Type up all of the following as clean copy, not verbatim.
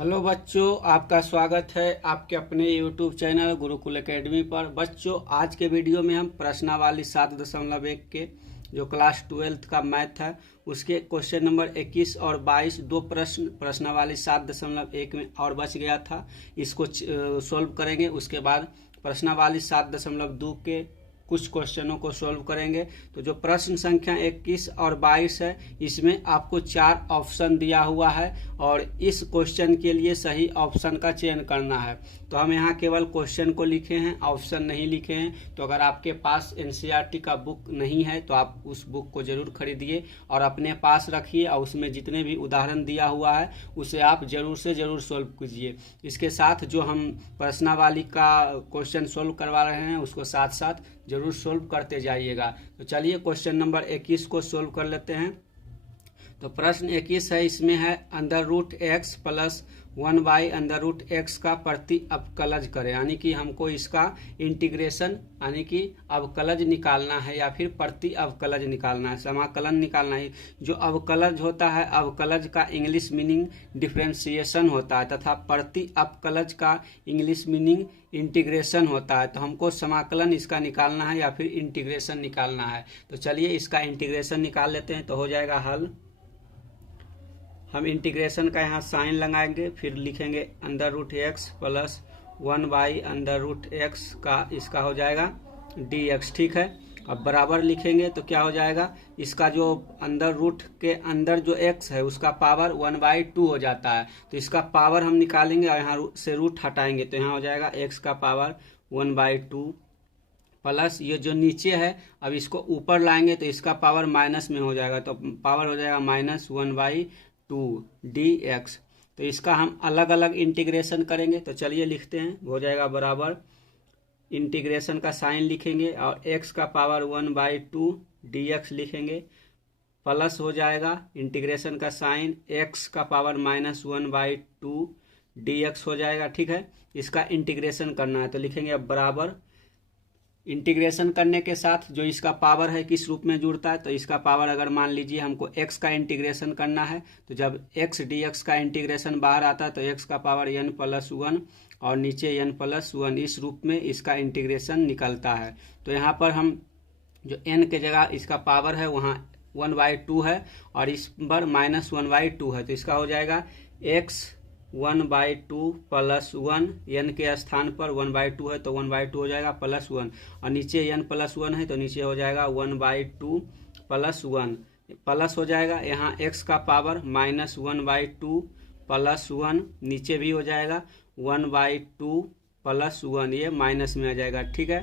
Hello बच्चों, आपका स्वागत है आपके अपने YouTube चैनल गुरुकुल एकेडमी पर। बच्चों, आज के वीडियो में हम प्रश्नावली 7.1 के जो क्लास 12th का मैथ है उसके क्वेश्चन नंबर 21 और 22 दो प्रश्नावली 7.1 में और बच गया था, इसको सॉल्व करेंगे। उसके बाद प्रश्नावली 7.2 के कुछ क्वेश्चनों को सॉल्व करेंगे। तो जो प्रश्न संख्या 21 और 22 है इसमें आपको 4 ऑप्शन दिया हुआ है और इस क्वेश्चन के लिए सही ऑप्शन का चयन करना है। तो हम यहाँ केवल क्वेश्चन को लिखे हैं, ऑप्शन नहीं लिखे हैं। तो अगर आपके पास एनसीईआरटी का बुक नहीं है तो आप उस बुक को जरूर खरीदिए और अपने पास रखिए और उसमें जितने भी उदाहरण दिया हुआ है उसे आप जरूर से जरूर सॉल्व कीजिए। इसके साथ जो हम प्रश्नावली का क्वेश्चन सॉल्व करवा रहे हैं उसको साथ साथ जरूर सॉल्व करते जाइएगा। तो चलिए क्वेश्चन नंबर 21 को सॉल्व कर लेते हैं। तो प्रश्न 21 है, इसमें है √x प्लस 1/√x का प्रति अवकलज करें। यानी कि हमको इसका इंटीग्रेशन यानी कि अवकलज निकालना है या फिर प्रति अवकलज निकालना है, समाकलन निकालना है। जो अवकलज होता है, अवकलज का इंग्लिश मीनिंग डिफ्रेंसिएशन होता है तथा प्रति अवकलज का इंग्लिश मीनिंग इंटीग्रेशन होता है। तो हमको समाकलन इसका निकालना है या फिर इंटीग्रेशन निकालना है। तो चलिए इसका इंटीग्रेशन निकाल लेते हैं। तो हो जाएगा हल। हम इंटीग्रेशन का यहाँ साइन लगाएंगे, फिर लिखेंगे √x प्लस 1/√x का इसका हो जाएगा dx। ठीक है, अब बराबर लिखेंगे तो क्या हो जाएगा, इसका जो अंदर रूट के अंदर जो x है उसका पावर 1/2 हो जाता है। तो इसका पावर हम निकालेंगे और यहाँ से रूट हटाएंगे तो यहाँ हो जाएगा x का पावर 1/2 प्लस ये जो नीचे है अब इसको ऊपर लाएंगे तो इसका पावर माइनस में हो जाएगा। तो पावर हो जाएगा -1/2 dx। तो इसका हम अलग अलग इंटीग्रेशन करेंगे। तो चलिए लिखते हैं, हो जाएगा बराबर इंटीग्रेशन का साइन लिखेंगे और x का पावर 1/2 dx लिखेंगे, प्लस हो जाएगा इंटीग्रेशन का साइन x का पावर -1/2 dx हो जाएगा। ठीक है, इसका इंटीग्रेशन करना है तो लिखेंगे अब बराबर इंटीग्रेशन करने के साथ जो इसका पावर है किस रूप में जुड़ता है। तो इसका पावर अगर मान लीजिए हमको x का इंटीग्रेशन करना है तो जब x dx का इंटीग्रेशन बाहर आता है तो x का पावर n+1 और नीचे n+1 इस रूप में इसका इंटीग्रेशन निकलता है। तो यहाँ पर हम जो n के जगह इसका पावर है वहाँ 1/2 है और इस पर -1/2 है। तो इसका हो जाएगा x 1/2 प्लस 1, n के स्थान पर 1/2 है तो 1/2 हो जाएगा प्लस 1 और नीचे n+1 है तो नीचे हो जाएगा 1/2 प्लस 1 प्लस हो जाएगा। यहाँ x का पावर -1/2 प्लस 1 नीचे भी हो जाएगा 1/2 प्लस 1, ये माइनस में आ जाएगा। ठीक है,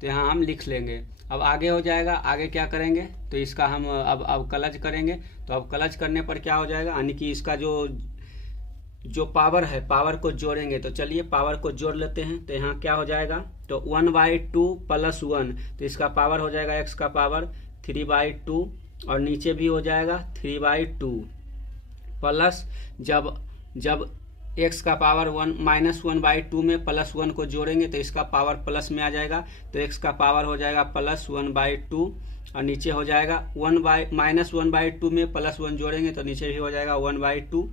तो यहाँ हम लिख लेंगे। अब आगे हो जाएगा, आगे क्या करेंगे तो इसका हम अब अवकलज करेंगे। तो अवकलज करने पर क्या हो जाएगा, यानी कि इसका जो पावर है पावर को जोड़ेंगे। तो चलिए पावर को जोड़ लेते हैं। तो यहाँ क्या हो जाएगा, तो 1/2 प्लस 1 तो इसका पावर हो जाएगा x का पावर 3/2 और नीचे भी हो जाएगा 3/2 प्लस जब x का पावर -1/2 में प्लस 1 को जोड़ेंगे तो इसका पावर प्लस में आ जाएगा। तो x का पावर हो जाएगा प्लस 1/2 और नीचे हो जाएगा -1/2 में प्लस 1 जोड़ेंगे तो नीचे भी हो जाएगा 1/2।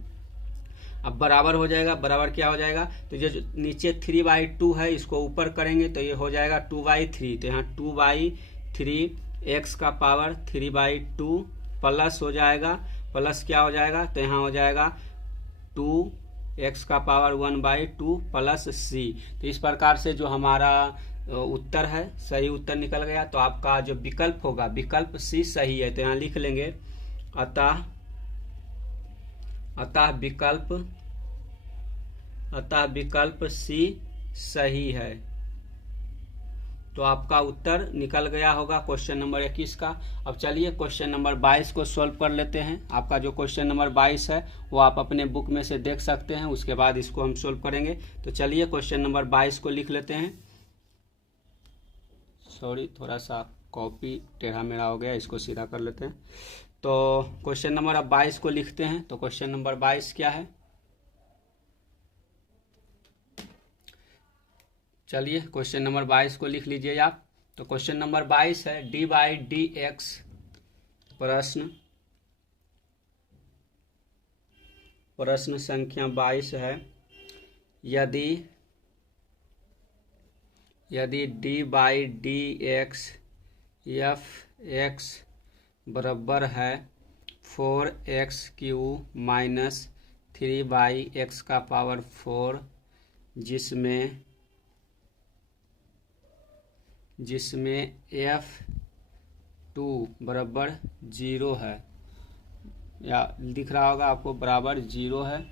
अब बराबर हो जाएगा, बराबर क्या हो जाएगा, तो जो नीचे 3/2 है इसको ऊपर करेंगे तो ये हो जाएगा 2/3। तो यहाँ 2/3 x का पावर 3/2 प्लस हो जाएगा, प्लस क्या हो जाएगा, तो यहाँ हो जाएगा 2x का पावर 1/2 प्लस c। तो इस प्रकार से जो हमारा उत्तर है सही उत्तर निकल गया। तो आपका जो विकल्प होगा विकल्प c सही है। तो यहाँ लिख लेंगे अतः विकल्प C सही है। तो आपका उत्तर निकल गया होगा क्वेश्चन नंबर 21 का। अब चलिए क्वेश्चन नंबर 22 को सॉल्व कर लेते हैं। आपका जो क्वेश्चन नंबर 22 है वो आप अपने बुक में से देख सकते हैं, उसके बाद इसको हम सॉल्व करेंगे। तो चलिए क्वेश्चन नंबर 22 को लिख लेते हैं। सॉरी, थोड़ा सा कॉपी टेढ़ा मेढ़ा हो गया, इसको सीधा कर लेते हैं। तो क्वेश्चन नंबर अब 22 को लिखते हैं। तो क्वेश्चन नंबर 22 क्या है, चलिए क्वेश्चन नंबर 22 को लिख लीजिए आप। तो क्वेश्चन नंबर 22 है d/dx प्रश्न प्रश्न संख्या 22 है, यदि d/dx f(x) बराबर है 4x³ माइनस 3/x⁴, जिसमें f2 बराबर 0 है, या दिख रहा होगा आपको बराबर 0 है,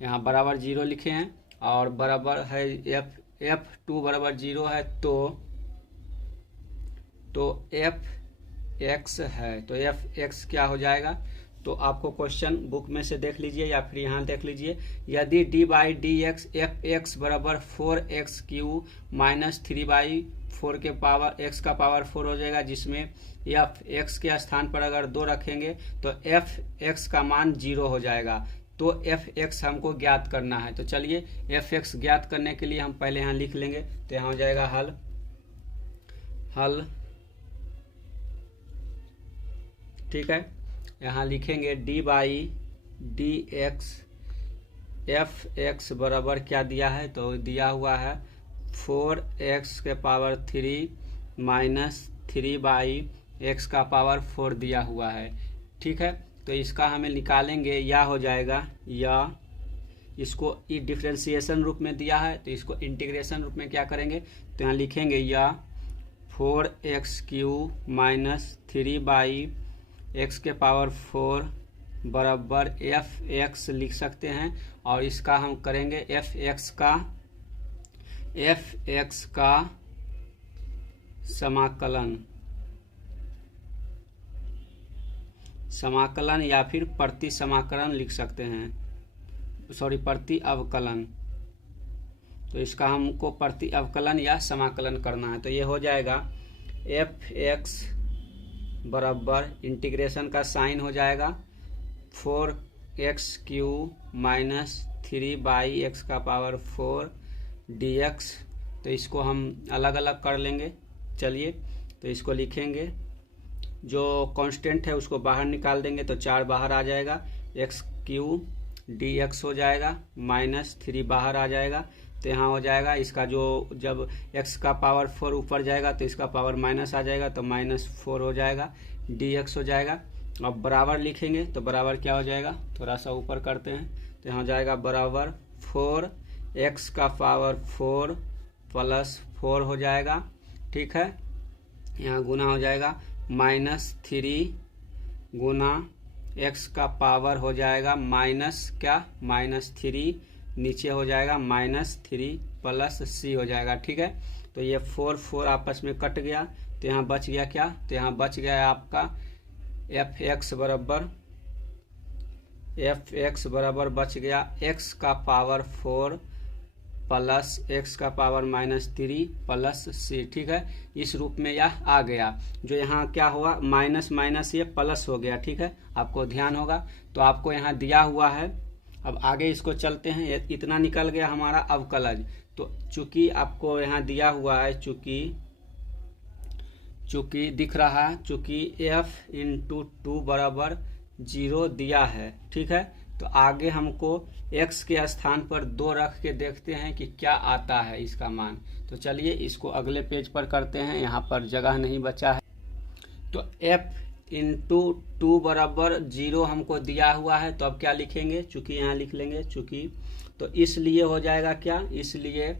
यहाँ बराबर 0 लिखे हैं और बराबर है f2 बराबर 0 है तो f(x) है, तो f(x) क्या हो जाएगा, तो आपको क्वेश्चन बुक में से देख लीजिए या फिर यहाँ देख लीजिए। यदि d/dx f(x) बराबर 4x³ माइनस 3/4 के पावर x का पावर 4 हो जाएगा, जिसमें f(x) के स्थान पर अगर 2 रखेंगे तो f(x) का मान 0 हो जाएगा। तो f(x) हमको ज्ञात करना है। तो चलिए f(x) ज्ञात करने के लिए हम पहले यहाँ लिख लेंगे। तो यहाँ हो जाएगा हल, ठीक है। यहाँ लिखेंगे d/dx f(x) बराबर क्या दिया है, तो दिया हुआ है 4x³ माइनस 3/x⁴ दिया हुआ है, ठीक है। तो इसका हमें निकालेंगे, या हो जाएगा, या इसको डिफरेंशिएशन रूप में दिया है तो इसको इंटीग्रेशन रूप में क्या करेंगे, तो यहाँ लिखेंगे या 4x³ माइनस 3/x⁴ बराबर f(x) लिख सकते हैं। और इसका हम करेंगे f(x) का समाकलन या फिर प्रति समाकलन लिख सकते हैं, प्रति अवकलन। तो इसका हमको प्रति अवकलन या समाकलन करना है। तो ये हो जाएगा f(x) बराबर इंटीग्रेशन का साइन हो जाएगा 4x³ माइनस 3/x⁴ dx। तो इसको हम अलग अलग कर लेंगे। चलिए तो इसको लिखेंगे, जो कांस्टेंट है उसको बाहर निकाल देंगे तो 4 बाहर आ जाएगा, x³ dx हो जाएगा, माइनस 3 बाहर आ जाएगा। तो यहाँ हो जाएगा इसका जो जब x का पावर 4 ऊपर जाएगा तो इसका पावर माइनस आ जाएगा, तो -4 हो जाएगा, dx हो जाएगा। अब बराबर लिखेंगे तो बराबर क्या हो जाएगा, थोड़ा सा ऊपर करते हैं। तो यहाँ हो जाएगा बराबर 4x⁴ प्लस 4 हो जाएगा, ठीक है। यहाँ गुना हो जाएगा -3 गुना x का पावर हो जाएगा -3, नीचे हो जाएगा -3 प्लस c हो जाएगा, ठीक है। तो ये 4 आपस में कट गया, तो यहाँ बच गया क्या, तो यहाँ बच गया आपका f(x) बराबर बच गया x का पावर 4 प्लस x का पावर -3 प्लस c, ठीक है। इस रूप में यह आ गया। जो यहाँ क्या हुआ, माइनस माइनस ये प्लस हो गया, ठीक है, आपको ध्यान होगा। तो आपको यहाँ दिया हुआ है, अब आगे इसको चलते हैं। इतना निकल गया हमारा अवकलज। तो चूंकि आपको यहाँ दिया हुआ है, चूंकि दिख रहा है, चूंकि f(2) बराबर 0 दिया है, ठीक है। तो आगे हमको x के स्थान पर 2 रख के देखते हैं कि क्या आता है इसका मान। तो चलिए इसको अगले पेज पर करते हैं, यहाँ पर जगह नहीं बचा है। तो f(2) बराबर 0 हमको दिया हुआ है, तो अब क्या लिखेंगे, चूंकि यहाँ लिख लेंगे चूंकि, तो इसलिए हो जाएगा क्या, इसलिए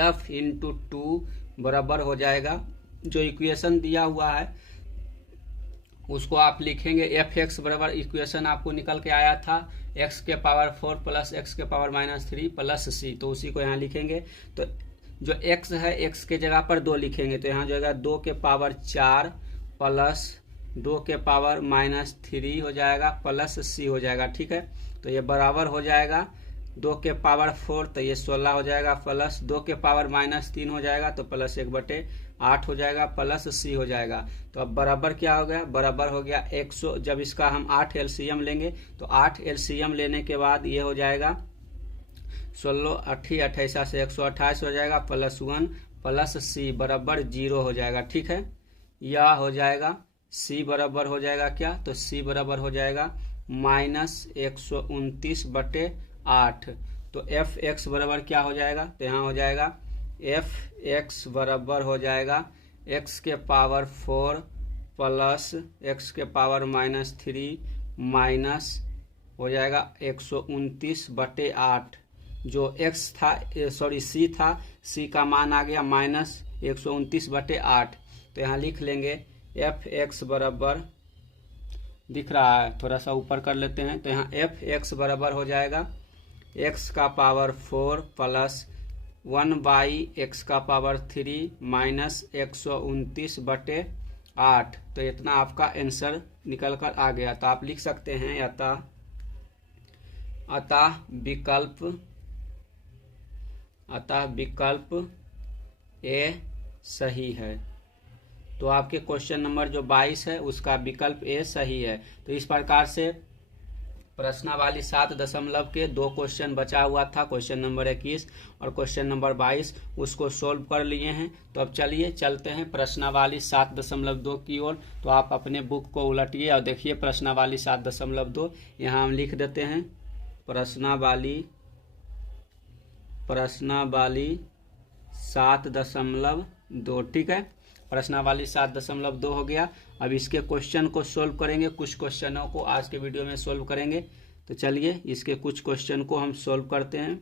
f(2) बराबर हो जाएगा, जो इक्वेशन दिया हुआ है उसको आप लिखेंगे। f(x) बराबर इक्वेशन आपको निकल के आया था x⁴ plus x⁻³ plus c, तो उसी को यहाँ लिखेंगे। तो जो x है x के जगह पर 2 लिखेंगे, तो यहाँ जो है 2 के पावर 4 प्लस 2 के पावर -3 हो जाएगा प्लस c हो जाएगा, ठीक है। तो ये बराबर हो जाएगा 2 के पावर 4, तो ये 16 हो जाएगा, प्लस 2 के पावर -3 हो जाएगा, तो प्लस 1/8 हो जाएगा, प्लस c हो जाएगा। तो अब बराबर क्या हो गया, बराबर हो गया 100। जब इसका हम 8 LCM लेंगे तो 8 LCM लेने के बाद ये हो जाएगा 16 28 से 128 हो जाएगा, प्लस 1 प्लस c बराबर 0 हो जाएगा, ठीक है। यह हो जाएगा c बराबर हो जाएगा क्या, तो c बराबर हो जाएगा माइनस 129/8। तो एफ एक्स बराबर क्या हो जाएगा, तो यहाँ हो जाएगा एफ एक्स बराबर हो जाएगा एक्स के पावर 4 प्लस एक्स के पावर -3 माइनस हो जाएगा 129/8। जो x था सॉरी c था, c का मान आ गया -129/8। तो यहाँ लिख लेंगे एफ एक्स बराबर, दिख रहा है थोड़ा सा ऊपर कर लेते हैं, तो यहाँ एफ एक्स बराबर हो जाएगा x का पावर 4 प्लस 1/x का पावर 3 माइनस 129/8। तो इतना आपका आंसर निकल कर आ गया। तो आप लिख सकते हैं अतः विकल्प ए सही है। तो आपके क्वेश्चन नंबर जो 22 है उसका विकल्प ए सही है। तो इस प्रकार से प्रश्नावली 7 के 2 क्वेश्चन बचा हुआ था, क्वेश्चन नंबर 21 और क्वेश्चन नंबर 22, उसको सोल्व कर लिए हैं। तो अब चलिए चलते हैं प्रश्नावली 7.2 की ओर। तो आप अपने बुक को उलटिए और देखिए प्रश्नावली 7.2। यहाँ हम लिख देते हैं प्रश्नावली 7.2, ठीक है। प्रश्नावली 7.2 हो गया। अब इसके क्वेश्चन को सोल्व करेंगे, कुछ क्वेश्चनों को आज के वीडियो में सोल्व करेंगे। तो चलिए इसके कुछ क्वेश्चन को हम सोल्व करते हैं।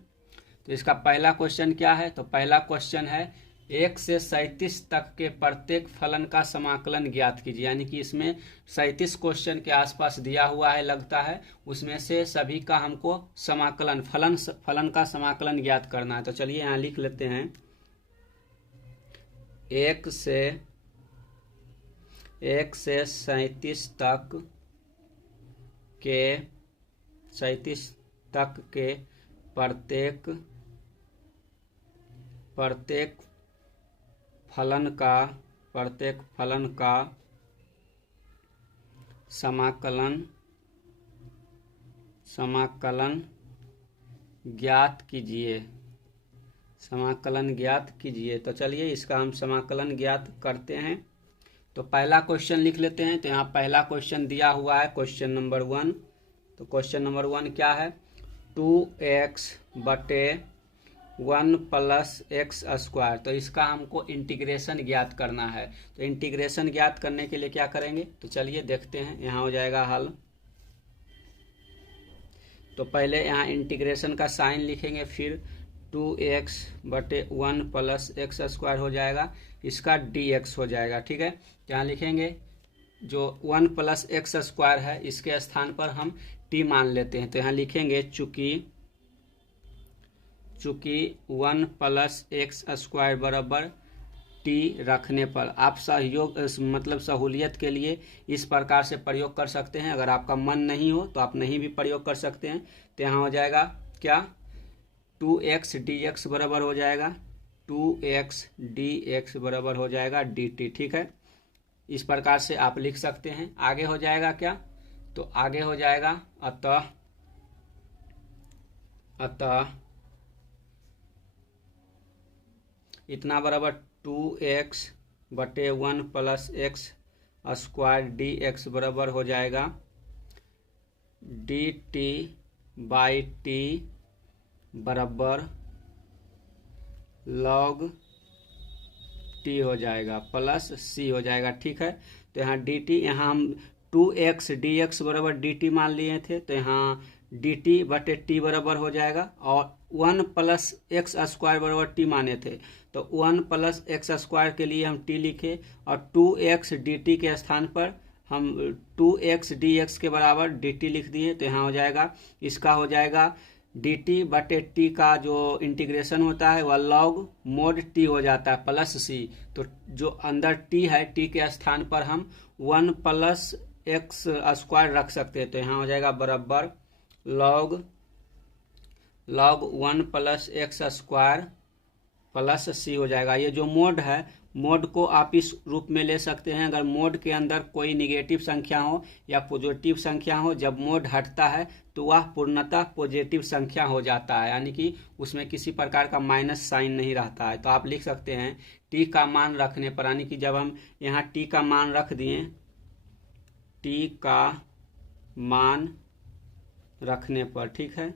तो इसका पहला क्वेश्चन क्या है, तो पहला क्वेश्चन है 1 से 37 तक के प्रत्येक फलन का समाकलन ज्ञात कीजिए। यानी कि इसमें 37 क्वेश्चन के आसपास दिया हुआ है लगता है, उसमें से सभी का हमको समाकलन फलन का समाकलन ज्ञात करना है। तो चलिए यहाँ लिख लेते हैं 1 से 37 तक के प्रत्येक फलन का समाकलन ज्ञात कीजिए। तो चलिए इसका हम समाकलन ज्ञात करते हैं। तो पहला क्वेश्चन लिख लेते हैं। तो यहाँ पहला क्वेश्चन दिया हुआ है क्वेश्चन नंबर 1। तो क्वेश्चन नंबर 1 क्या है, 2x/1 + x²। तो इसका हमको इंटीग्रेशन ज्ञात करना है। तो इंटीग्रेशन ज्ञात करने के लिए क्या करेंगे, तो चलिए देखते हैं। यहाँ हो जाएगा हल। तो पहले यहाँ इंटीग्रेशन का साइन लिखेंगे, फिर 2x/1 + x² हो जाएगा, इसका dx हो जाएगा, ठीक है। यहाँ लिखेंगे जो 1 + x² है इसके स्थान पर हम t मान लेते हैं। तो यहाँ लिखेंगे चूंकि 1 + x² बराबर t रखने पर, आप सहयोग मतलब सहूलियत के लिए इस प्रकार से प्रयोग कर सकते हैं। अगर आपका मन नहीं हो तो आप नहीं भी प्रयोग कर सकते हैं। तो यहाँ हो जाएगा क्या, 2x dx बराबर हो जाएगा 2x dx बराबर हो जाएगा dt, ठीक है। इस प्रकार से आप लिख सकते हैं। आगे हो जाएगा क्या, तो आगे हो जाएगा अतः इतना बराबर 2x/1 + x² dx बराबर हो जाएगा dt/t बराबर log t हो जाएगा प्लस c हो जाएगा, ठीक है। तो यहाँ dt, यहाँ हम 2x dx बराबर dt मान लिए थे, तो यहाँ dt/t बराबर हो जाएगा। और 1 + x² बराबर t माने थे, तो 1 + x² के लिए हम t लिखे और 2x dt के स्थान पर हम 2x dx के बराबर dt लिख दिए। तो यहाँ हो जाएगा, इसका हो जाएगा dt/t का जो इंटीग्रेशन होता है वह log mod t हो जाता है प्लस c। तो जो अंदर t है, t के स्थान पर हम 1 + x² रख सकते हैं। तो यहाँ हो जाएगा बराबर log 1 + x² प्लस c हो जाएगा। ये जो मोड है, मोड को आप इस रूप में ले सकते हैं। अगर मोड के अंदर कोई निगेटिव संख्या हो या पॉजिटिव संख्या हो, जब मोड हटता है तो वह पूर्णतः पॉजिटिव संख्या हो जाता है, यानी कि उसमें किसी प्रकार का माइनस साइन नहीं रहता है। तो आप लिख सकते हैं t का मान रखने पर, यानी कि जब हम यहाँ t का मान रख दिए, t का मान रखने पर। ठीक है,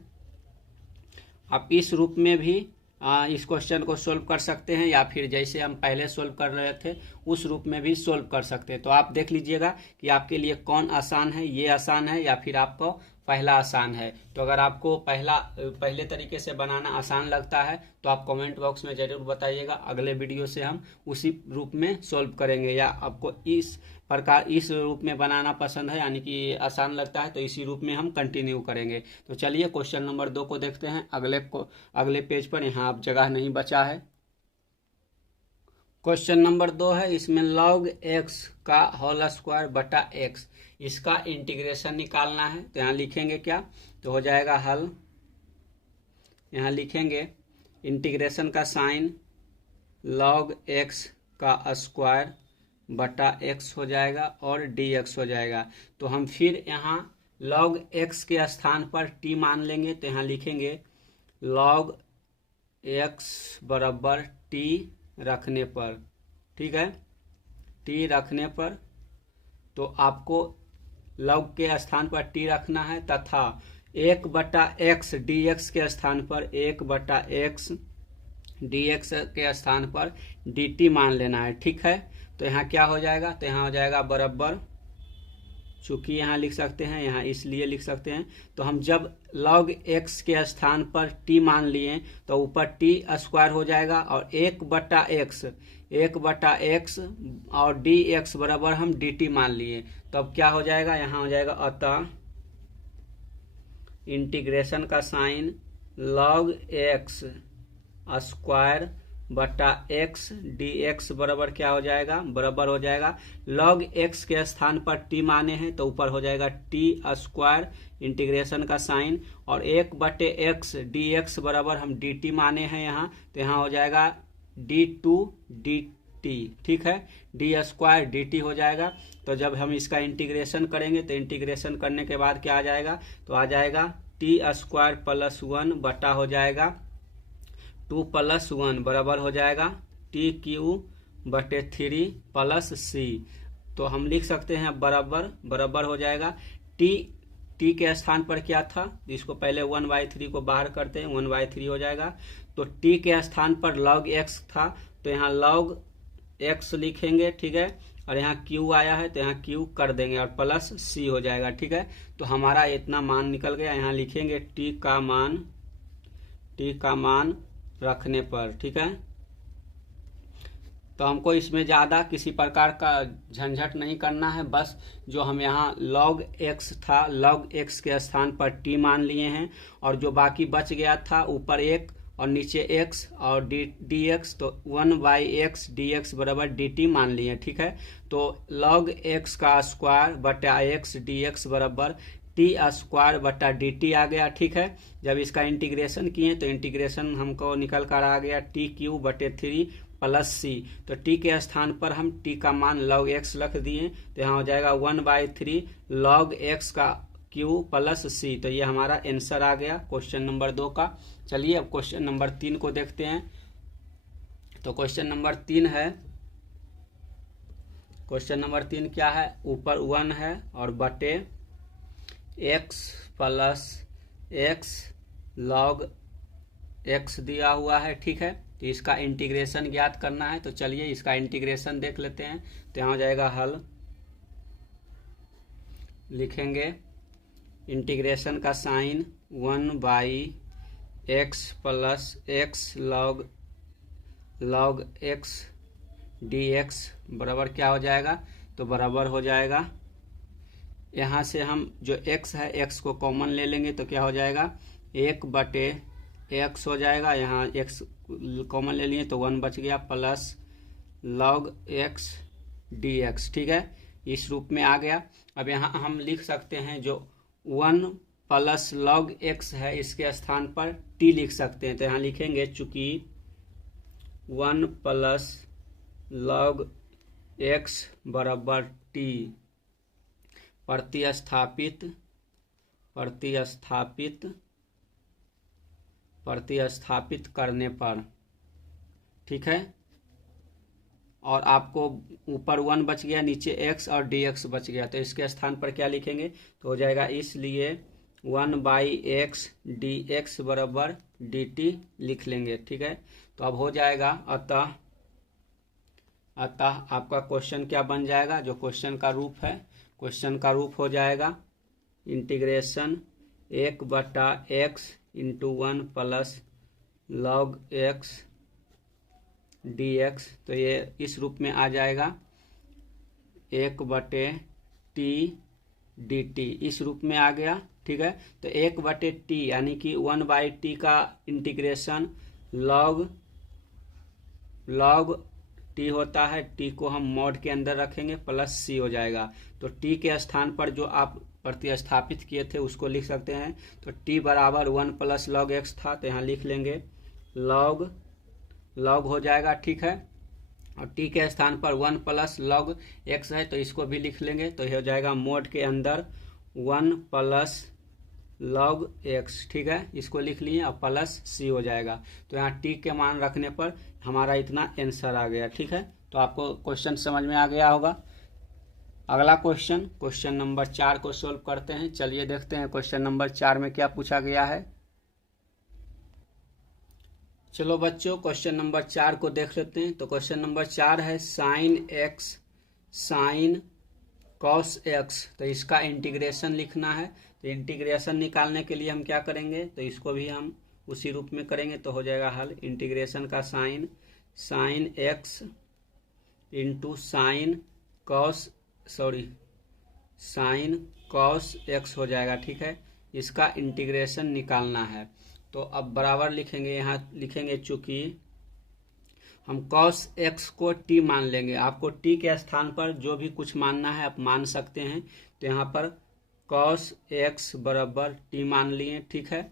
आप इस रूप में भी इस क्वेश्चन को सोल्व कर सकते हैं, या फिर जैसे हम पहले सोल्व कर रहे थे उस रूप में भी सोल्व कर सकते हैं। तो आप देख लीजिएगा कि आपके लिए कौन आसान है, ये आसान है या फिर आपको पहला आसान है। तो अगर आपको पहले तरीके से बनाना आसान लगता है तो आप कमेंट बॉक्स में जरूर बताइएगा, अगले वीडियो से हम उसी रूप में सोल्व करेंगे। या आपको इस प्रकार इस रूप में बनाना पसंद है, यानी कि आसान लगता है, तो इसी रूप में हम कंटिन्यू करेंगे। तो चलिए क्वेश्चन नंबर 2 को देखते हैं। अगले पेज पर यहाँ आप जगह नहीं बचा है। क्वेश्चन नंबर 2 है, इसमें log x का होल स्क्वायर बटा x, इसका इंटीग्रेशन निकालना है। तो यहाँ लिखेंगे क्या, तो हो जाएगा हल। यहाँ लिखेंगे इंटीग्रेशन का साइन log x का स्क्वायर बटा x हो जाएगा और dx हो जाएगा। तो हम फिर यहाँ log x के स्थान पर t मान लेंगे। तो यहाँ लिखेंगे log x बराबर t रखने पर। ठीक है, t रखने पर तो आपको log के स्थान पर t रखना है, तथा 1/x dx के स्थान पर 1/x dx के स्थान पर dt मान लेना है। ठीक है, तो यहाँ क्या हो जाएगा, तो यहाँ हो जाएगा बराबर, चूंकि यहाँ लिख सकते हैं, यहाँ इसलिए लिख सकते हैं। तो हम जब log x के स्थान पर t मान लिए तो ऊपर t स्क्वायर हो जाएगा और 1/x और dx बराबर हम dt मान लिए। तब क्या हो जाएगा, यहाँ हो जाएगा अतः इंटीग्रेशन का साइन log x स्क्वायर बटा x dx बराबर क्या हो जाएगा, बराबर हो जाएगा log x के स्थान पर t माने हैं तो ऊपर हो जाएगा t स्क्वायर इंटीग्रेशन का साइन, और 1/x dx बराबर हम dt माने हैं यहाँ, तो यहाँ हो जाएगा d2 dt। ठीक है, d स्क्वायर dt हो जाएगा। तो जब हम इसका इंटीग्रेशन करेंगे तो इंटीग्रेशन करने के बाद क्या आ जाएगा, तो आ जाएगा t स्क्वायर प्लस 1 बटा हो जाएगा 2 + 1 बराबर हो जाएगा t³/3 प्लस c। तो हम लिख सकते हैं बराबर हो जाएगा t के स्थान पर क्या था, इसको पहले 1/3 को बाहर करते हैं, 1/3 हो जाएगा। तो t के स्थान पर log x था, तो यहाँ log x लिखेंगे। ठीक है, और यहाँ q आया है तो यहाँ q कर देंगे और प्लस c हो जाएगा। ठीक है, तो हमारा इतना मान निकल गया। यहाँ लिखेंगे t का मान रखने पर। ठीक है, तो हमको इसमें ज़्यादा किसी प्रकार का झंझट नहीं करना है, बस जो हम यहाँ log x था, log x के स्थान पर t मान लिए हैं, और जो बाकी बच गया था ऊपर 1 और नीचे x और dx, तो 1/x dx बराबर dt मान लिए। ठीक है, तो log x का स्क्वायर बटा x dx बराबर t स्क्वायर बटा dt आ गया। ठीक है, जब इसका इंटीग्रेशन किए तो इंटीग्रेशन हमको निकल कर आ गया t³/3 प्लस c। तो t के स्थान पर हम t का मान log x रख दिए, तो यहाँ हो जाएगा 1/3 log x का q प्लस c। तो ये हमारा आंसर आ गया क्वेश्चन नंबर 2 का। चलिए अब क्वेश्चन नंबर 3 को देखते हैं। तो क्वेश्चन नंबर 3 है, क्वेश्चन नंबर 3 क्या है, ऊपर 1 है और बटे x plus x log x दिया हुआ है। ठीक है, तो इसका इंटीग्रेशन ज्ञात करना है। तो चलिए इसका इंटीग्रेशन देख लेते हैं। तो यहाँ हो जाएगा हल, लिखेंगे इंटीग्रेशन का sine 1/x plus x log x dx बराबर क्या हो जाएगा, तो बराबर हो जाएगा, यहाँ से हम जो x है x को कॉमन ले लेंगे तो क्या हो जाएगा 1/x हो जाएगा, यहाँ x कॉमन ले लिए तो 1 बच गया, प्लस log x dx। ठीक है, इस रूप में आ गया। अब यहाँ हम लिख सकते हैं जो 1 प्लस log x है इसके स्थान पर t लिख सकते हैं। तो यहाँ लिखेंगे चूंकि 1 प्लस log x बराबर t प्रतिस्थापित करने पर। ठीक है, और आपको ऊपर 1 बच गया, नीचे x और dx बच गया, तो इसके स्थान पर क्या लिखेंगे, तो हो जाएगा इसलिए 1/x dx बराबर dt लिख लेंगे। ठीक है, तो अब हो जाएगा। अतः आपका क्वेश्चन क्या बन जाएगा, जो क्वेश्चन का रूप है, क्वेश्चन का रूप हो जाएगा integration 1/x into 1 plus log x dx। तो ये इस रूप में आ जाएगा 1/t dt, इस रूप में आ गया। ठीक है, तो 1/t यानी कि 1/t का इंटीग्रेशन log t होता है, t को हम मॉड के अंदर रखेंगे प्लस c हो जाएगा। तो t के स्थान पर जो आप प्रतिस्थापित किए थे उसको लिख सकते हैं। तो t बराबर 1 प्लस log x था, तो यहाँ लिख लेंगे log हो जाएगा। ठीक है, और t के स्थान पर 1 प्लस log x है, तो इसको भी लिख लेंगे। तो यह हो जाएगा मोड के अंदर 1 प्लस log x। ठीक है, इसको लिख लिए और प्लस c हो जाएगा। तो यहाँ t के मान रखने पर हमारा इतना आंसर आ गया। ठीक है, तो आपको क्वेश्चन समझ में आ गया होगा। अगला क्वेश्चन नंबर 4 को सोल्व करते हैं। चलिए देखते हैं क्वेश्चन नंबर 4 में क्या पूछा गया है। चलो बच्चों, क्वेश्चन नंबर 4 को देख लेते हैं। तो क्वेश्चन नंबर 4 है sine x sine cos x। तो इसका इंटीग्रेशन लिखना है। तो इंटीग्रेशन निकालने के लिए हम क्या करेंगे, तो इसको भी हम उसी रूप में करेंगे। तो हो जाएगा हल इंटीग्रेशन का sine x into sine cos x हो जाएगा। ठीक है, इसका इंटीग्रेशन निकालना है। तो अब बराबर लिखेंगे, यहाँ लिखेंगे चूंकि हम cos x को t मान लेंगे। आपको t के स्थान पर जो भी कुछ मानना है आप मान सकते हैं। तो यहाँ पर cos x बराबर t मान लिए। ठीक है,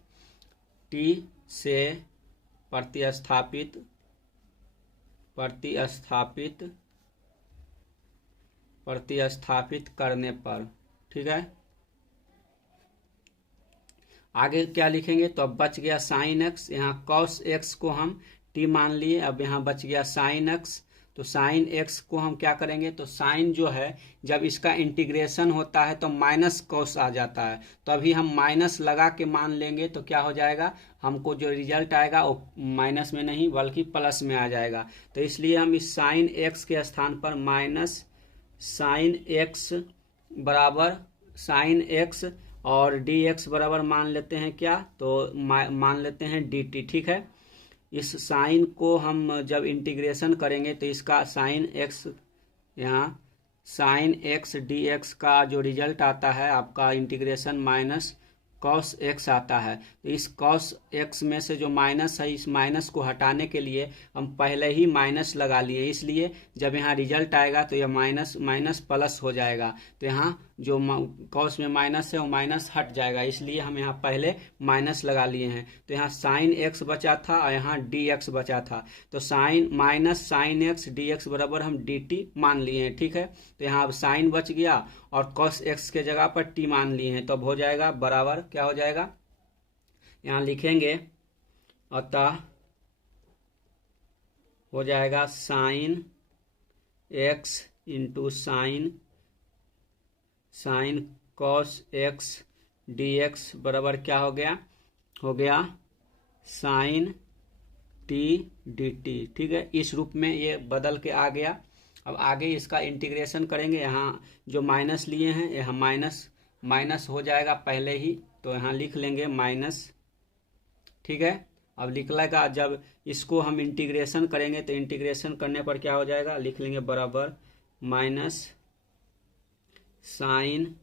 t से प्रतिस्थापित करने पर। ठीक है, आगे क्या लिखेंगे, तो अब बच गया साइन x। यहाँ cos x को हम t मान लिए, अब यहाँ बच गया साइन x। तो साइन x को हम क्या करेंगे, तो साइन जो है जब इसका इंटीग्रेशन होता है तो माइनस cos आ जाता है। तो अभी हम माइनस लगा के मान लेंगे, तो क्या हो जाएगा, हमको जो रिजल्ट आएगा वो माइनस में नहीं बल्कि प्लस में आ जाएगा। तो इसलिए हम इस साइन x के स्थान पर माइनस साइन x बराबर साइन x और dx बराबर मान लेते हैं क्या, तो मान लेते हैं dt। ठीक है, इस साइन को हम जब इंटीग्रेशन करेंगे तो इसका साइन x, यहाँ साइन x dx का जो रिजल्ट आता है आपका इंटीग्रेशन माइनस cos x आता है। तो इस cos x में से जो माइनस है, इस माइनस को हटाने के लिए हम पहले ही माइनस लगा लिए, इसलिए जब यहाँ रिजल्ट आएगा तो यह माइनस प्लस हो जाएगा। तो यहाँ जो cos में माइनस है वो माइनस हट जाएगा, इसलिए हम यहाँ पहले माइनस लगा लिए हैं। तो यहाँ साइन x बचा था और यहाँ dx बचा था। तो माइनस साइन x dx बराबर हम dt मान लिए हैं। ठीक है, तो यहाँ अब साइन बच गया और cos x के जगह पर t मान लिए हैं। तो अब हो जाएगा बराबर, क्या हो जाएगा, यहाँ लिखेंगे अतः हो जाएगा sine x into sine cos x dx बराबर क्या हो गया साइन t dt। ठीक है, इस रूप में ये बदल के आ गया। अब आगे इसका इंटीग्रेशन करेंगे। यहाँ जो माइनस लिए हैं यहाँ माइनस हो जाएगा पहले ही, तो यहाँ लिख लेंगे माइनस। ठीक है, अब लिखलेगा जब इसको हम इंटीग्रेशन करेंगे तो इंटीग्रेशन करने पर क्या हो जाएगा, लिख लेंगे बराबर माइनस साइन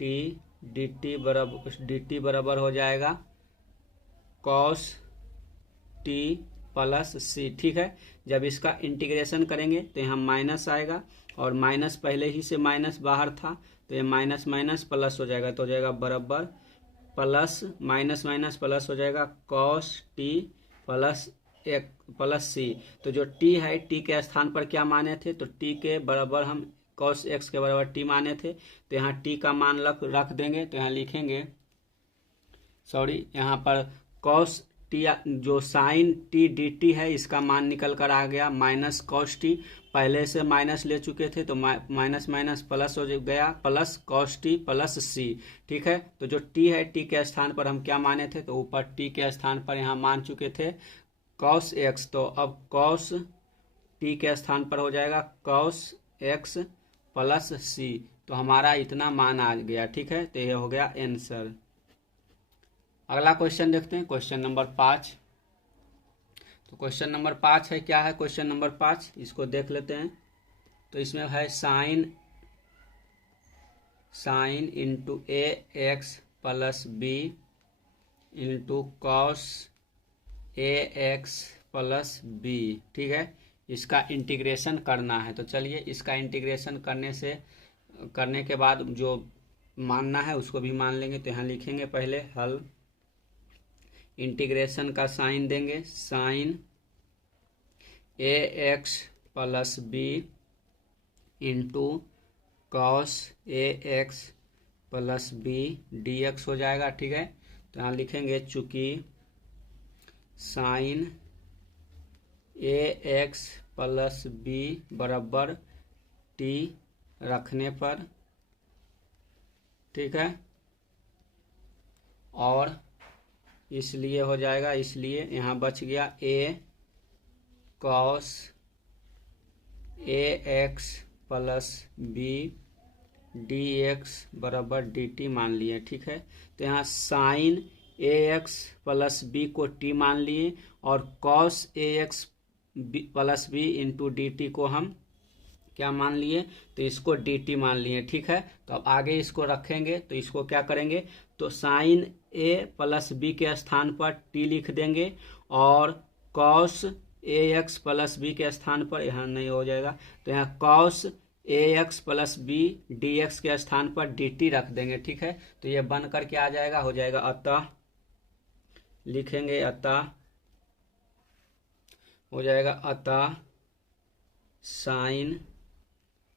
t dt बराबर हो जाएगा cos t प्लस c। ठीक है, जब इसका इंटीग्रेशन करेंगे तो यहाँ माइनस आएगा और माइनस पहले ही से माइनस बाहर था, तो ये माइनस माइनस प्लस हो जाएगा। तो हो जाएगा बराबर प्लस माइनस प्लस हो जाएगा cos t प्लस c। तो जो t है, t के स्थान पर क्या माने थे, तो t के बराबर हम cos x के बराबर t माने थे। तो यहाँ t का मान रख देंगे। तो यहाँ लिखेंगे यहाँ पर cos टी जो साइन टी डी टी है इसका मान निकल कर आ गया माइनस कॉस टी। पहले से माइनस ले चुके थे तो माइनस माइनस प्लस हो गया, प्लस कॉस टी प्लस सी। ठीक है, तो जो टी है टी के स्थान पर हम क्या माने थे, तो ऊपर टी के स्थान पर यहाँ मान चुके थे कॉस एक्स, तो अब कॉस टी के स्थान पर हो जाएगा कॉस एक्स प्लस सी। तो हमारा इतना मान आ गया। ठीक है, तो ये हो गया आंसर। अगला क्वेश्चन देखते हैं, क्वेश्चन नंबर 5। तो क्वेश्चन नंबर 5 है, क्या है क्वेश्चन नंबर 5, इसको देख लेते हैं। तो इसमें है sine into A x plus B into cos A x plus B. ठीक है, इसका इंटीग्रेशन करना है। तो चलिए इसका इंटीग्रेशन करने के बाद जो मानना है उसको भी मान लेंगे। तो यहाँ लिखेंगे पहले हल, इंटीग्रेशन का साइन देंगे, sine A x plus B into cos A x plus B D x हो जाएगा। ठीक है, तो यहाँ लिखेंगे चूंकि sine A x plus B बराबर टी रखने पर, ठीक है, और इसलिए हो जाएगा, इसलिए यहाँ बच गया A cos A x plus B D x बराबर डी टी मान लिए। ठीक है, तो यहाँ sine A x plus B को टी मान लिए और कॉस ए x plus B into D T को हम क्या मान लिए, तो इसको डी टी मान लिए। ठीक है, तो अब आगे इसको रखेंगे, तो इसको क्या करेंगे, तो साइन ए प्लस बी के स्थान पर टी लिख देंगे और कॉस ए एक्स प्लस बी के स्थान पर, यहाँ नहीं हो जाएगा, तो यहाँ कॉस ए x plus B D x के स्थान पर डी टी रख देंगे। ठीक है, तो ये बन करके आ जाएगा, हो जाएगा अतः, लिखेंगे अतः, हो जाएगा अतः sine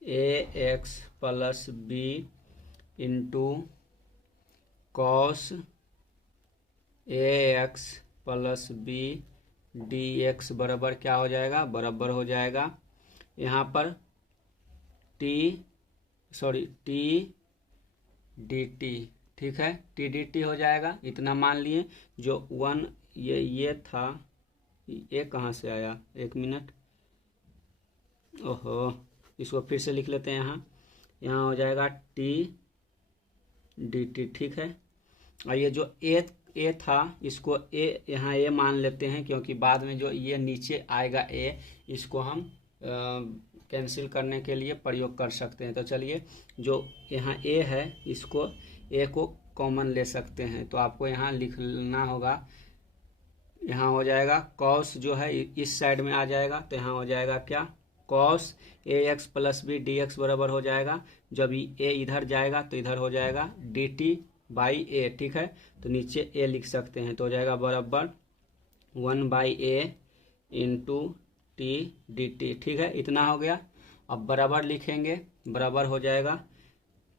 A x plus B into cos A x plus B D x बराबर क्या हो जाएगा, बराबर हो जाएगा यहाँ पर टी डी टी। ठीक है, टी डी टी हो जाएगा, इतना मान लिए। जो वन ये था, ये कहाँ से आया, एक मिनट, ओहो, इसको फिर से लिख लेते हैं। यहाँ हो जाएगा टी डी टी। ठीक है, और ये जो ए था इसको ए यहाँ ए मान लेते हैं, क्योंकि बाद में जो ये नीचे आएगा ए, इसको हम कैंसिल करने के लिए प्रयोग कर सकते हैं। तो चलिए जो यहाँ ए है इसको ए को कॉमन ले सकते हैं, तो आपको यहाँ लिखना होगा, यहाँ हो जाएगा कॉस जो है इस साइड में आ जाएगा, तो यहाँ हो जाएगा क्या, कॉस ए x plus B D x बराबर हो जाएगा, जब ए इधर जाएगा तो इधर हो जाएगा डी टी बाई ए। ठीक है, तो नीचे ए लिख सकते हैं, तो हो जाएगा बराबर 1/a into T d T. ठीक है, इतना हो गया। अब बराबर लिखेंगे, बराबर हो जाएगा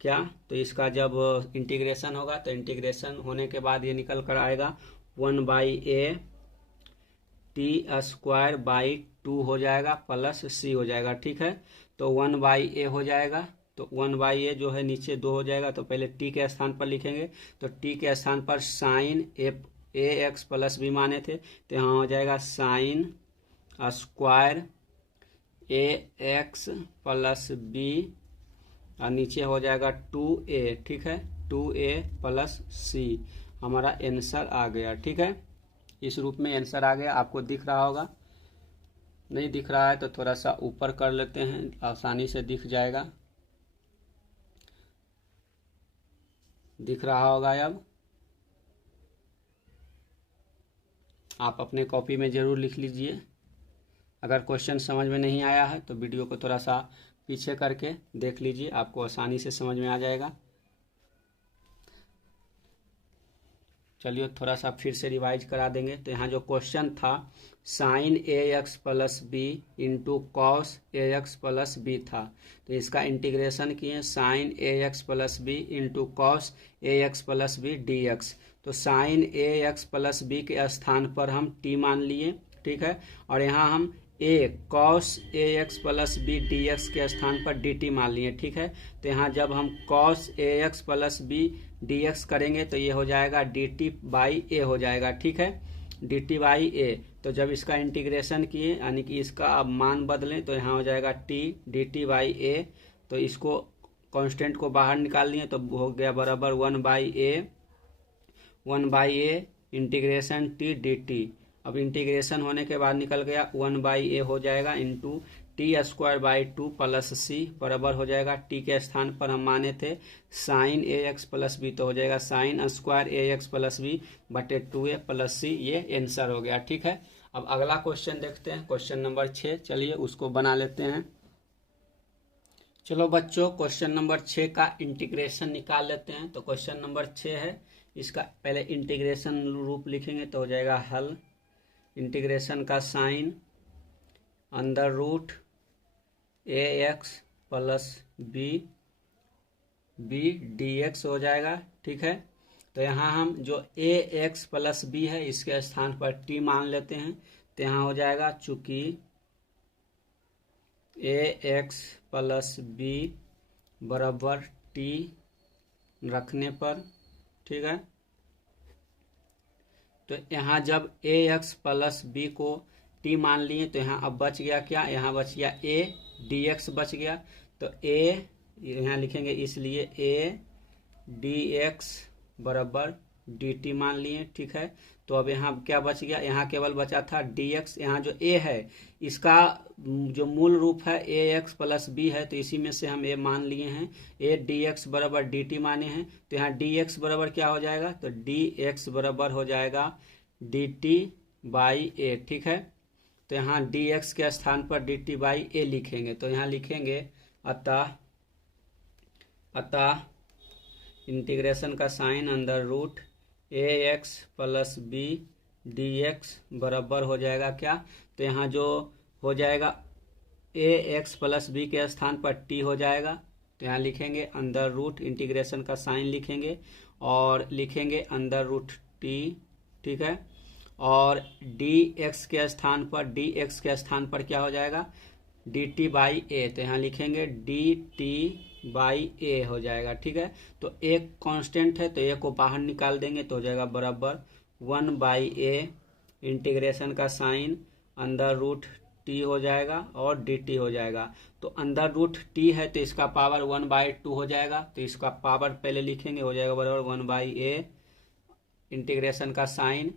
क्या, तो इसका जब इंटीग्रेशन होगा तो इंटीग्रेशन होने के बाद ये निकल कर आएगा 1/a टी स्क्वायर बाई 2 हो जाएगा प्लस सी हो जाएगा। ठीक है, तो 1/a हो जाएगा, तो 1/a जो है नीचे 2 हो जाएगा, तो पहले टी के स्थान पर लिखेंगे, तो टी के स्थान पर sign A x plus B माने थे, तो यहाँ हो जाएगा साइन स्क्वायर ए एक्स प्लस बी और नीचे हो जाएगा 2a। ठीक है, 2a प्लस सी, हमारा आंसर आ गया। ठीक है, इस रूप में आंसर आ गया। आपको दिख रहा होगा, नहीं दिख रहा है तो थोड़ा सा ऊपर कर लेते हैं, आसानी से दिख जाएगा, दिख रहा होगा। अब आप अपने कॉपी में ज़रूर लिख लीजिए। अगर क्वेश्चन समझ में नहीं आया है तो वीडियो को थोड़ा सा पीछे करके देख लीजिए, आपको आसानी से समझ में आ जाएगा। चलिए थोड़ा सा फिर से रिवाइज करा देंगे। तो यहाँ जो क्वेश्चन था sine A x plus B into cos A x plus B था, तो इसका इंटीग्रेशन किए sine A x plus B into cos A x plus B D X. तो sine A x plus B के स्थान पर हम टी मान लिए, ठीक है, और यहाँ हम a cos A x plus B D x के स्थान पर डी टी मान लिए, ठीक है। तो यहाँ जब हम कॉस ए x plus B D x करेंगे तो ये हो जाएगा डी टी बाई ए हो जाएगा, ठीक है, डी टी बाई ए। तो जब इसका इंटीग्रेशन किए यानी कि इसका अब मान बदलें तो यहाँ हो जाएगा टी डी टी बाई ए। तो इसको कांस्टेंट को बाहर निकाल लिए तो हो गया बराबर 1/a integration t d t. अब इंटीग्रेशन होने के बाद निकल गया 1/a हो जाएगा into t square by 2 plus c बराबर हो जाएगा टी के स्थान पर हम माने थे sign A x plus B, तो हो जाएगा साइन स्क्वायर ए एक्स प्लस बी बटे 2a प्लस सी। ये आंसर हो गया, ठीक है। अब अगला क्वेश्चन देखते हैं, क्वेश्चन नंबर 6। चलिए उसको बना लेते हैं। चलो बच्चों क्वेश्चन नंबर 6 का इंटीग्रेशन निकाल लेते हैं। तो क्वेश्चन नंबर 6 है, इसका पहले इंटीग्रेशन रूप लिखेंगे तो हो जाएगा हल। इंटीग्रेशन का sine under root a x plus B D x हो जाएगा, ठीक है। तो यहाँ हम जो ए एक्स प्लस बी है इसके स्थान पर टी मान लेते हैं। तो यहाँ हो जाएगा चूंकि ए एक्स प्लस बी बराबर टी रखने पर, ठीक है। तो यहाँ जब ए एक्स प्लस बी को टी मान लिए तो यहाँ अब बच गया क्या, यहाँ बच गया ए डी एक्स बच गया। तो ए यहाँ लिखेंगे इसलिए ए डी एक्स बराबर डी टी मान लिए, ठीक है। तो अब यहाँ क्या बच गया, यहाँ केवल बचा था डी एक्स। यहाँ जो ए है इसका जो मूल रूप है ए एक्स प्लस बी है, तो इसी में से हम ए मान लिए हैं। ए डी एक्स बराबर डी टी माने हैं, तो यहाँ डी एक्स बराबर क्या हो जाएगा, तो डी एक्स बराबर हो जाएगा डी टी बाई ए, ठीक है। तो यहाँ डी एक्स के स्थान पर डी टी बाई ए लिखेंगे। तो यहाँ लिखेंगे अतः इंटीग्रेशन का sine under root a x plus B D x बराबर हो जाएगा क्या, तो यहाँ जो हो जाएगा ए एक्स प्लस बी के स्थान पर टी हो जाएगा। तो यहाँ लिखेंगे अंडर रूट इंटीग्रेशन का साइन लिखेंगे और लिखेंगे अंडर रूट टी, ठीक है। और डी एक्स के स्थान पर क्या हो जाएगा डी टी बाई ए। तो यहाँ लिखेंगे डी टी बाई ए हो जाएगा, ठीक है। तो एक कांस्टेंट है तो ए को बाहर निकाल देंगे तो हो जाएगा बराबर 1/a इंटीग्रेशन का साइन अंडर रूट टी हो जाएगा और डी टी हो जाएगा। तो अंडर रूट टी है तो इसका पावर 1/2 हो जाएगा। तो इसका पावर पहले लिखेंगे हो जाएगा बराबर 1/a इंटीग्रेशन का साइन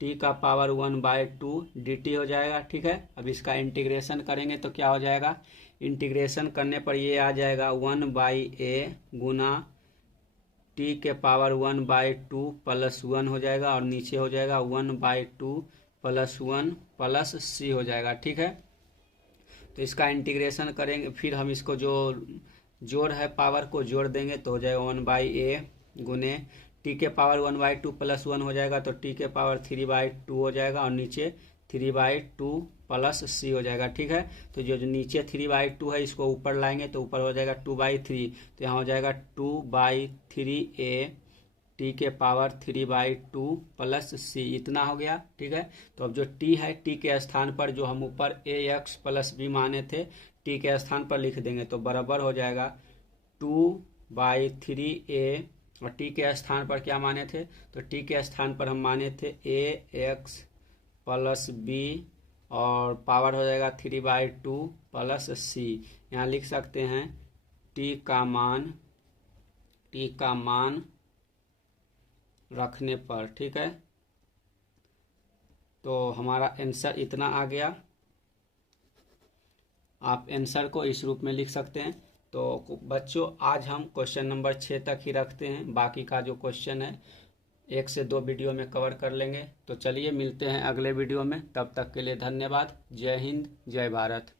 टी का पावर 1/2 डी टी हो जाएगा, ठीक है। अब इसका इंटीग्रेशन करेंगे तो क्या हो जाएगा, इंटीग्रेशन करने पर ये आ जाएगा 1/a गुना टी के पावर 1/2 प्लस 1 हो जाएगा और नीचे हो जाएगा 1/2 प्लस 1 प्लस सी हो जाएगा, ठीक है। तो इसका इंटीग्रेशन करेंगे, फिर हम इसको जो जोड़ है पावर को जोड़ देंगे तो हो जाएगा 1/a गुने टी के पावर 1/2 प्लस 1 हो जाएगा तो टी के पावर 3/2 हो जाएगा और नीचे 3/2 प्लस सी हो जाएगा, ठीक है। तो जो नीचे 3/2 है इसको ऊपर लाएंगे तो ऊपर हो जाएगा 2/3। तो यहाँ हो जाएगा 2/3a टी के पावर 3/2 प्लस सी, इतना हो गया, ठीक है। तो अब जो टी है टी के स्थान पर जो हम ऊपर ए एक्स प्लस बी माने थे टी के स्थान पर लिख देंगे तो बराबर हो जाएगा 2/3a और टी के स्थान पर क्या माने थे, तो टी के स्थान पर हम माने थे ए एक्स प्लस बी और पावर हो जाएगा 3/2 प्लस सी। यहाँ लिख सकते हैं टी का मान रखने पर, ठीक है। तो हमारा आंसर इतना आ गया। आप आंसर को इस रूप में लिख सकते हैं। तो बच्चों आज हम क्वेश्चन नंबर 6 तक ही रखते हैं, बाकी का जो क्वेश्चन है 1 से 2 वीडियो में कवर कर लेंगे। तो चलिए मिलते हैं अगले वीडियो में, तब तक के लिए धन्यवाद। जय हिंद, जय भारत।